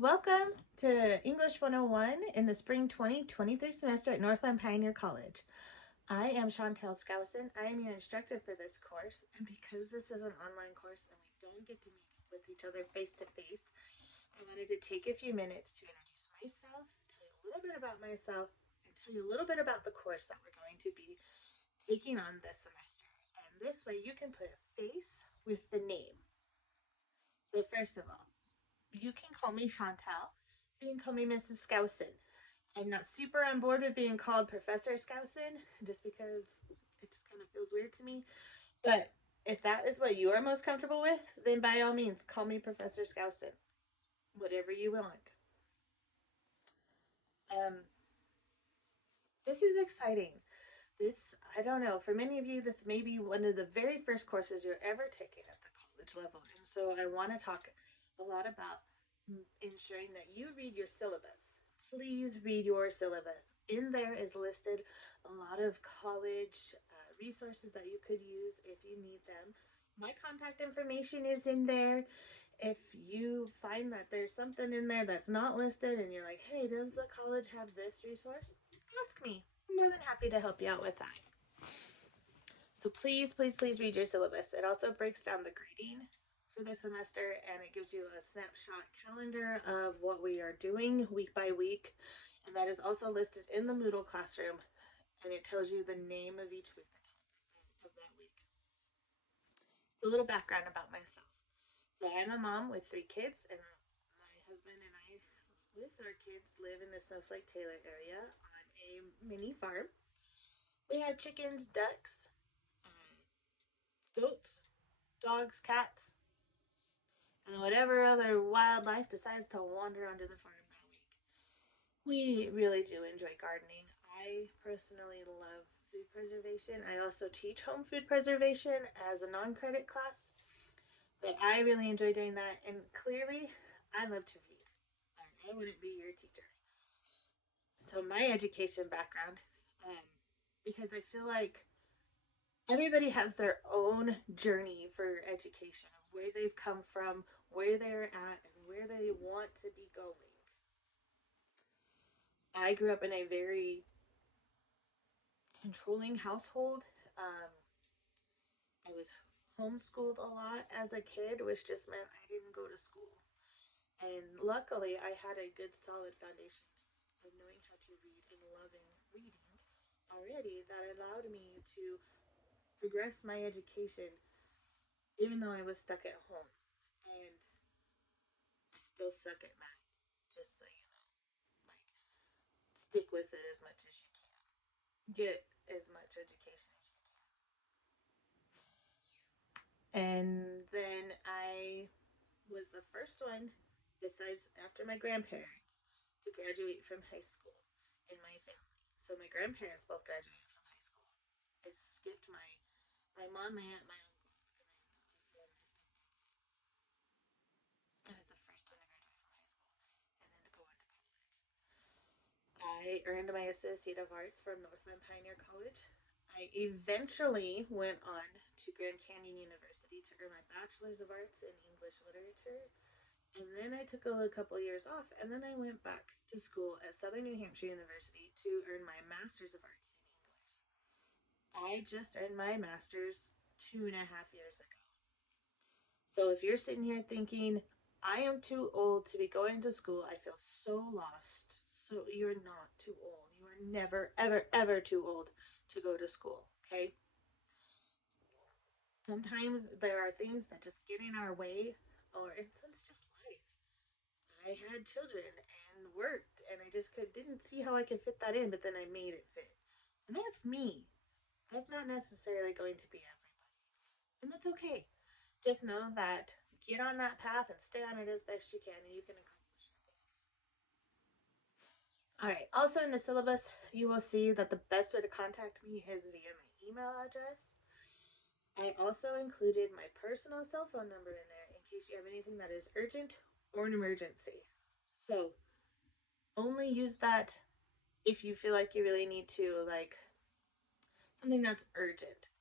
Welcome to English 101 in the spring 2023 semester at Northland Pioneer College. I am Chantel Skousen. I am your instructor for this course, and because this is an online course and we don't get to meet with each other face to face, I wanted to take a few minutes to introduce myself, tell you a little bit about myself, and tell you a little bit about the course that we're going to be taking on this semester. And this way you can put a face with the name. So first of all, you can call me Chantal. You can call me Mrs. Skousen. I'm not super on board with being called Professor Skousen just because it just kind of feels weird to me. But if that is what you are most comfortable with, then by all means, call me Professor Skousen. Whatever you want. Um, this is exciting. I don't know, for many of you, this may be one of the very first courses you're ever taking at the college level. And so I want to talk a lot about ensuring that you read your syllabus. Please read your syllabus. In there is listed a lot of college resources that you could use if you need them. My contact information is in there. If you find that there's something in there that's not listed and you're like, hey, does the college have this resource? Ask me. I'm more than happy to help you out with that. So please, please, please read your syllabus. It also breaks down the grading for the semester and it gives you a snapshot calendar of what we are doing week by week. And that is also listed in the Moodle classroom and it tells you the name of each week of that week. So a little background about myself. So I'm a mom with 3 kids and my husband and I with our kids live in the Snowflake Taylor area on a mini farm. We have chickens, ducks, goats, dogs, cats, and whatever other wildlife decides to wander onto the farm that week. We really do enjoy gardening. I personally love food preservation. I also teach home food preservation as a non-credit class, but I really enjoy doing that. And clearly, I love to read. I wouldn't be your teacher. So my education background, because I feel like everybody has their own journey for education of where they've come from, where they're at, and where they want to be going. I grew up in a very controlling household. Um, I was homeschooled a lot as a kid, which just meant I didn't go to school. And luckily, I had a good solid foundation of knowing how to read and loving reading already that allowed me to progress my education even though I was stuck at home. And I still suck at math, just so you know. Like, stick with it as much as you can. Get as much education as you can. And then I was the first one, besides after my grandparents, to graduate from high school in my family. So my grandparents both graduated from high school. I skipped my mom, my aunt, my uncle, and then also my stepdad's. I was the first one to graduate from high school and then to go on to college. I earned my Associate of Arts from Northland Pioneer College. I eventually went on to Grand Canyon University to earn my Bachelor's of Arts in English Literature. And then I took a couple years off, and then I went back to school at Southern New Hampshire University to earn my Master's of Arts in English. I just earned my Master's 2.5 years ago. So if you're sitting here thinking, I am too old to be going to school, I feel so lost. So you're not too old. You are never, ever, ever too old to go to school, okay? Sometimes there are things that just get in our way, or it's just life. I had children and worked, and I just didn't see how I could fit that in, but then I made it fit. And that's me. That's not necessarily going to be everybody. And that's okay. Just know that get on that path and stay on it as best you can, and you can accomplish your goals. All right. Also, in the syllabus, you will see that the best way to contact me is via my email address. I also included my personal cell phone number in there in case you have anything that is urgent or an emergency. So, only use that if you feel like you really need to, like something that's urgent.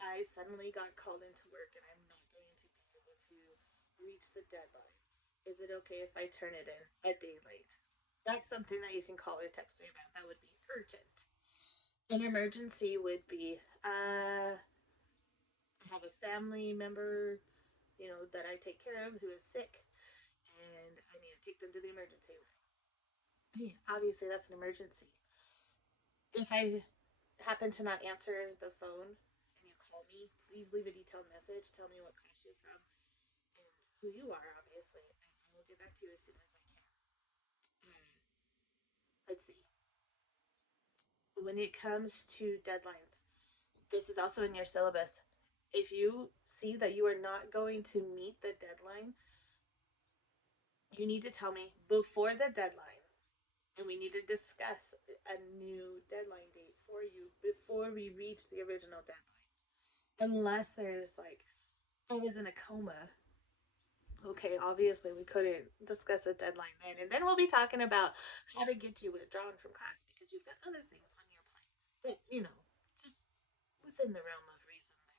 I suddenly got called into work and I'm not going to be able to reach the deadline. Is it okay if I turn it in a day late? That's something that you can call or text me about. That would be urgent. An emergency would be I have a family member, that I take care of who is sick, and I need to take them to the emergency room. Yeah, obviously, that's an emergency. If I happen to not answer the phone and you call me, please leave a detailed message. Tell me what class you're from and who you are, obviously, and I will get back to you as soon as I can. Let's see. When it comes to deadlines, this is also in your syllabus. If you see that you are not going to meet the deadline, you need to tell me before the deadline, and we need to discuss a new deadline date for you before we reach the original deadline. Unless there's like, I was in a coma. Okay, obviously we couldn't discuss a deadline then. And then we'll be talking about how to get you withdrawn from class because you've got other things on your plate. But, just within the realm of reason there.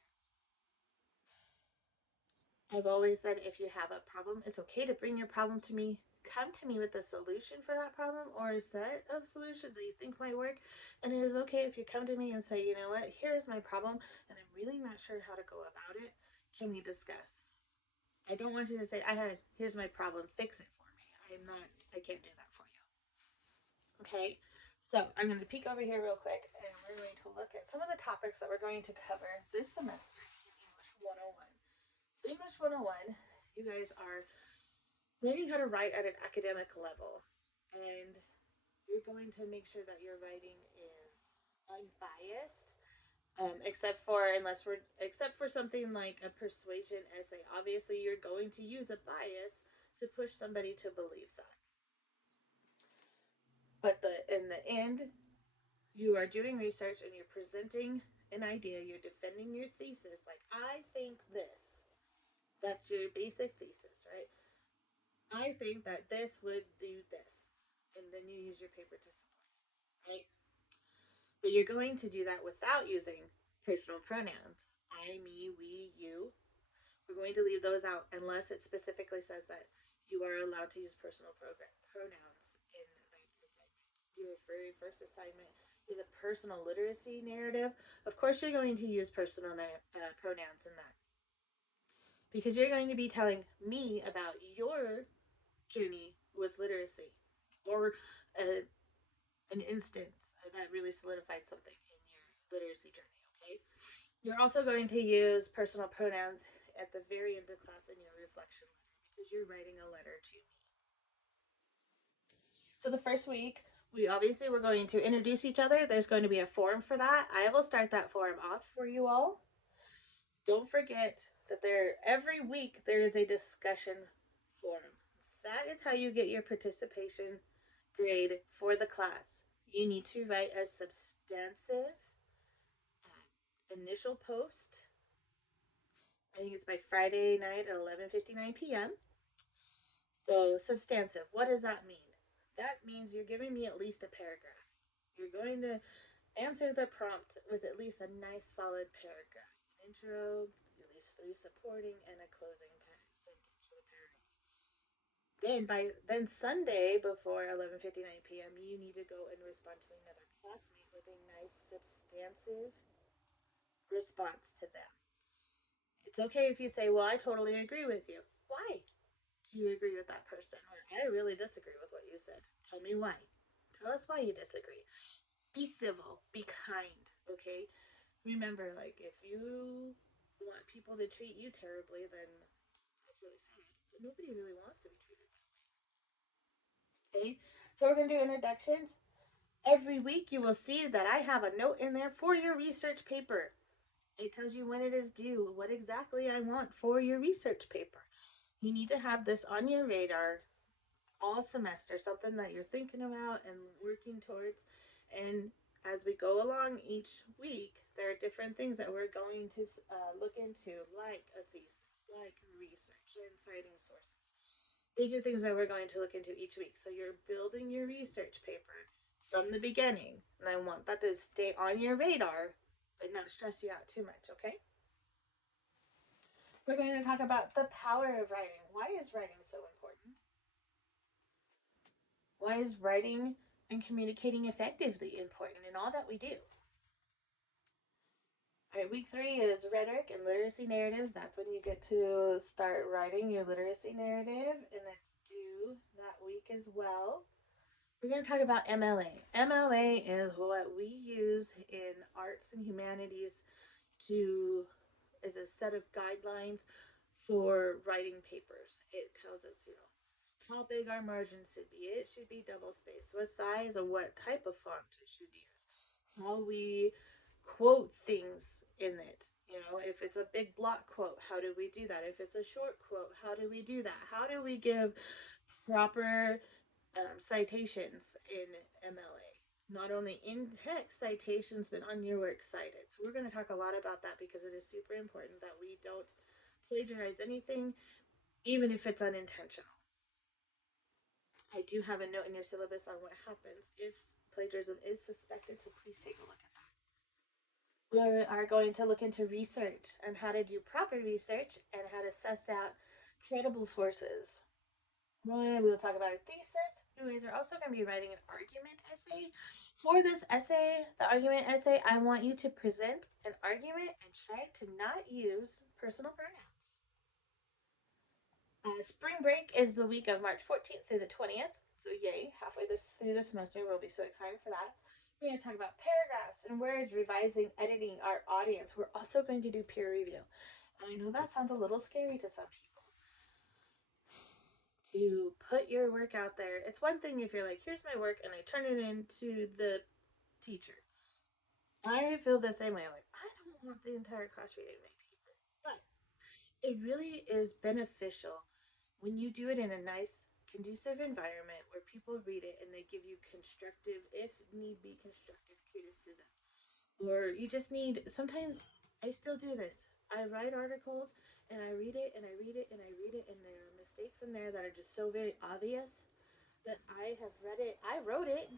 I've always said if you have a problem, it's okay to bring your problem to me. Come to me with a solution for that problem or a set of solutions that you think might work. And it is okay if you come to me and say, you know what, here's my problem, and I'm really not sure how to go about it. Can we discuss? I don't want you to say, here's my problem, fix it for me. I can't do that for you. Okay? So I'm going to peek over here real quick and we're going to look at some of the topics that we're going to cover this semester in English 101. So, English 101, you guys are learning how to write at an academic level. And you're going to make sure that your writing is unbiased, except for something like a persuasion essay. Obviously, you're going to use a bias to push somebody to believe that. But in the end, you are doing research and you're presenting an idea. You're defending your thesis. Like, I think this. That's your basic thesis, right? I think that this would do this. And then you use your paper to support it, right? But you're going to do that without using personal pronouns. I, me, we, you. We're going to leave those out unless it specifically says that you are allowed to use personal pronouns in that assignment. Your very first assignment is a personal literacy narrative. Of course, you're going to use personal pronouns in that because you're going to be telling me about your journey with literacy or uh, an instance that really solidified something in your literacy journey, okay? You're also going to use personal pronouns at the very end of class in your reflection letter because you're writing a letter to me. So the first week, we're going to introduce each other. There's going to be a form for that. I will start that form off for you all. Don't forget that every week there is a discussion forum. That is how you get your participation grade for the class. You need to write a substantive initial post. I think it's by Friday night at 11:59 p.m. So substantive. What does that mean? That means you're giving me at least a paragraph. You're going to answer the prompt with at least a nice solid paragraph. An intro, at least 3 supporting, and a closing sentence for the paragraph. Then Sunday before 11:59 p.m. you need to go and respond to another classmate with a nice substantive response to them. It's okay if you say, "Well, I totally agree with you." Why do you agree with that person? Or I really disagree with what you said. Tell me why. Tell us why you disagree. Be civil, be kind, okay? Remember, like, if you want people to treat you terribly, then that's really sad. But nobody really wants to be treated that way. Okay? So we're going to do introductions. Every week you will see that I have a note in there for your research paper. It tells you when it is due, what exactly I want for your research paper. You need to have this on your radar all semester, something that you're thinking about and working towards. And as we go along each week, there are different things that we're going to look into, like a thesis, like research and citing sources. These are things that we're going to look into each week. So you're building your research paper from the beginning. And I want that to stay on your radar, but not stress you out too much, okay? We're going to talk about the power of writing. Why is writing so important? Why is writing and communicating effectively important in all that we do? All right, week 3 is rhetoric and literacy narratives. That's when you get to start writing your literacy narrative, and it's due that week as well. We're going to talk about MLA. MLA is what we use in arts and humanities to as a set of guidelines for writing papers. It tells us, how big our margins should be. It should be double spaced. What size and what type of font it should use. How we quote things in it. If it's a big block quote, how do we do that? If it's a short quote, how do we do that? How do we give proper citations in MLA? Not only in text citations, but on your works cited. So we're going to talk a lot about that because it is super important that we don't plagiarize anything, even if it's unintentional. I do have a note in your syllabus on what happens if plagiarism is suspected, so please take a look at that. We are going to look into research and how to do proper research and how to suss out credible sources. We will talk about a thesis. You guys are also going to be writing an argument essay. For this essay, the argument essay, I want you to present an argument and try to not use personal pronouns. Spring break is the week of March 14th through the 20th. So yay, halfway through the semester. We'll be so excited for that. We're going to talk about paragraphs and words, revising, editing our audience. We're also going to do peer review. And I know that sounds a little scary to some people. To put your work out there. It's one thing if you're like, here's my work, and I turn it into the teacher. I feel the same way. I'm like, I don't want the entire class reading my paper. But it really is beneficial when you do it in a nice, conducive environment where people read it and they give you constructive, if need be, constructive criticism. Or you just need, sometimes I still do this. I write articles and I read it and I read it and I read it, and there are mistakes in there that are just so very obvious that I have read it. I wrote it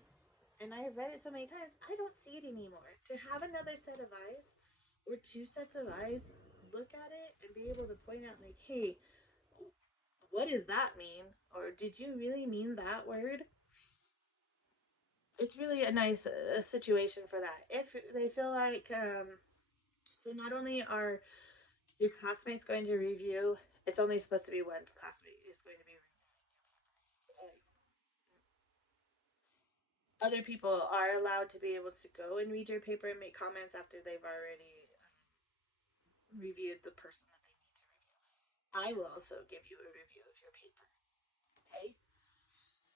and I have read it so many times, I don't see it anymore. To have another set of eyes or two sets of eyes look at it and be able to point out, like, hey, what does that mean? Or did you really mean that word? It's really a nice situation for that. If they feel like, so not only are your classmates going to review, it's only supposed to be one classmate is going to be reviewing. Other people are allowed to be able to go and read your paper and make comments after they've already reviewed the person that they need to review. I will also give you a review of your paper. Okay?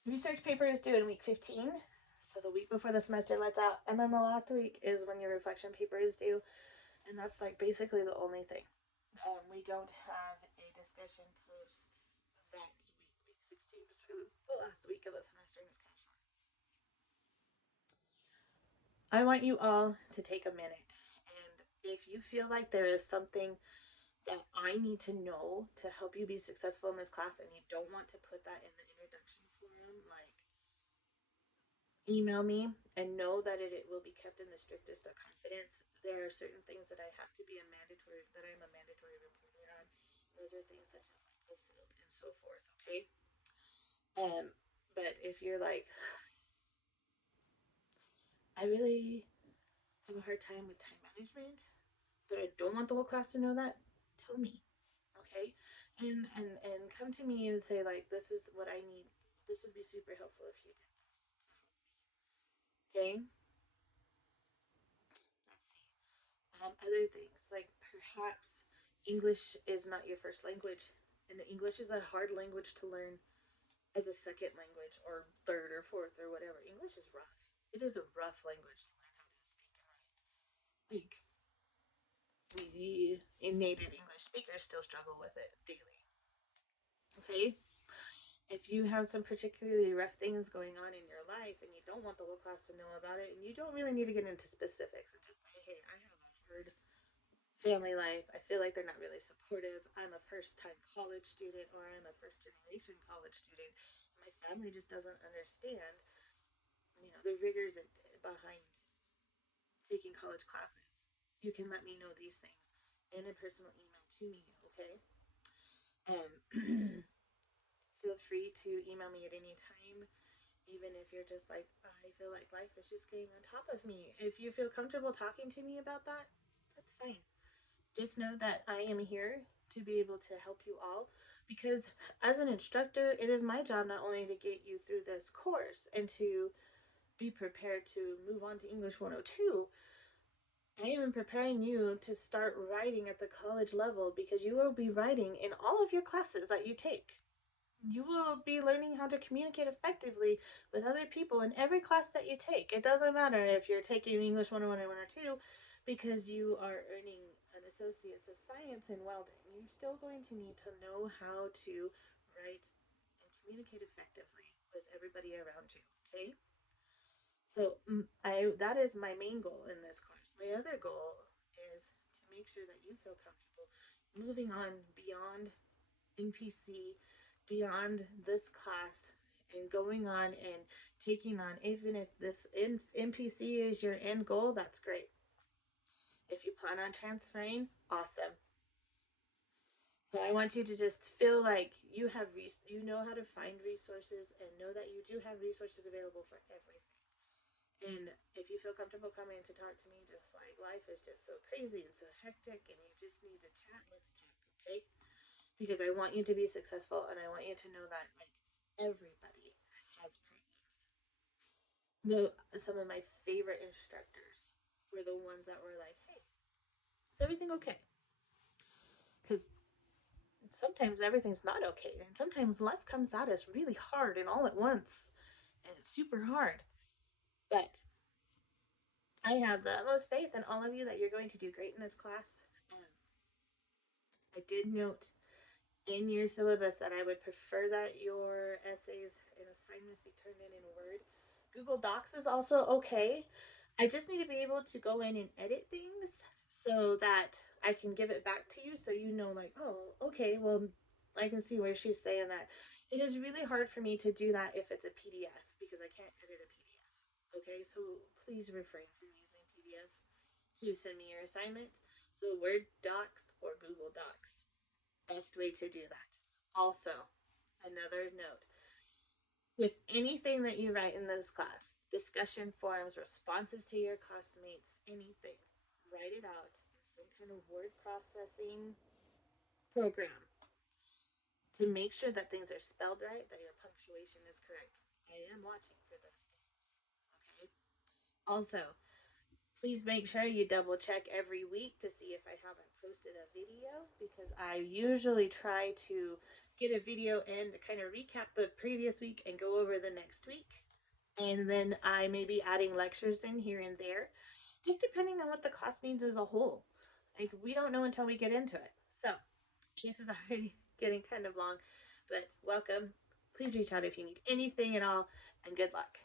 Research paper is due in week 15, so the week before the semester lets out, and then the last week is when your reflection paper is due, and that's like basically the only thing. We don't have a discussion post that week 16, so it's the last week of the semester and it's kind of short. I want you all to take a minute, and if you feel like there is something that I need to know to help you be successful in this class and you don't want to put that in the introduction forum, like, email me and know that it will be kept in the strictest of confidence. There are certain things that I have to be a mandatory, that I'm a mandatory reporter on. Those are things such as like the SILT and so forth, okay? But if you're like, I really have a hard time with time management, but I don't want the whole class to know that, tell me, okay? And come to me and say, like, this is what I need. This would be super helpful if you did this to help me. Okay? Let's see. Other things, like perhaps English is not your first language, and English is a hard language to learn as a second language or third or fourth or whatever. English is rough. It is a rough language to learn how to speak and write. Like, we native English speakers still struggle with it daily. Okay? If you have some particularly rough things going on in your life and you don't want the whole class to know about it, and you don't really need to get into specifics, and just say, hey, I have a hard family life. I feel like they're not really supportive. I'm a first time college student, or I'm a first generation college student. My family just doesn't understand, the rigors behind taking college classes. You can let me know these things in a personal email to me, okay? Um, feel free to email me at any time. Even if you're just like, I feel like life is just getting on top of me. If you feel comfortable talking to me about that, that's fine. Just know that I am here to be able to help you all, because as an instructor, it is my job not only to get you through this course and to be prepared to move on to English 102. I am preparing you to start writing at the college level, because you will be writing in all of your classes that you take. You will be learning how to communicate effectively with other people in every class that you take. It doesn't matter if you're taking English 101 or 102, because you are earning an Associates of Science in welding. You're still going to need to know how to write and communicate effectively with everybody around you. Okay? So I that is my main goal in this course. My other goal is to make sure that you feel comfortable moving on beyond NPC, beyond this class, and going on and taking on, even if this NPC is your end goal, that's great. If you plan on transferring, awesome. So I want you to just feel like you know how to find resources, and know that you do have resources available for everything. And if you feel comfortable coming to talk to me, just like life is just so crazy and so hectic and you just need to chat, let's talk, okay? Because I want you to be successful, and I want you to know that like everybody has problems. The Some of my favorite instructors were the ones that were like, "Hey, is everything okay?" Because sometimes everything's not okay, and sometimes life comes at us really hard and all at once, and it's super hard. But I have the utmost faith in all of you that you're going to do great in this class. Um, I did note in your syllabus that I would prefer that your essays and assignments be turned in Word. Google Docs is also okay. I just need to be able to go in and edit things so that I can give it back to you, so you know, like, oh, okay, well, I can see where she's saying that. It is really hard for me to do that if it's a PDF, because I can't edit a PDF. Okay, so please refrain from using PDF to send me your assignments. So Word Docs or Google Docs, best way to do that. Also, another note, with anything that you write in this class, discussion forums, responses to your classmates, anything, write it out in some kind of word processing program to make sure that things are spelled right, that your punctuation is correct. I am watching for those things. Okay. Also, please make sure you double check every week to see if I haven't posted a video, because I usually try to get a video in to kind of recap the previous week and go over the next week. And then I may be adding lectures in here and there, just depending on what the class needs as a whole. Like, we don't know until we get into it. So, this is already getting kind of long, but welcome. Please reach out if you need anything at all, and good luck.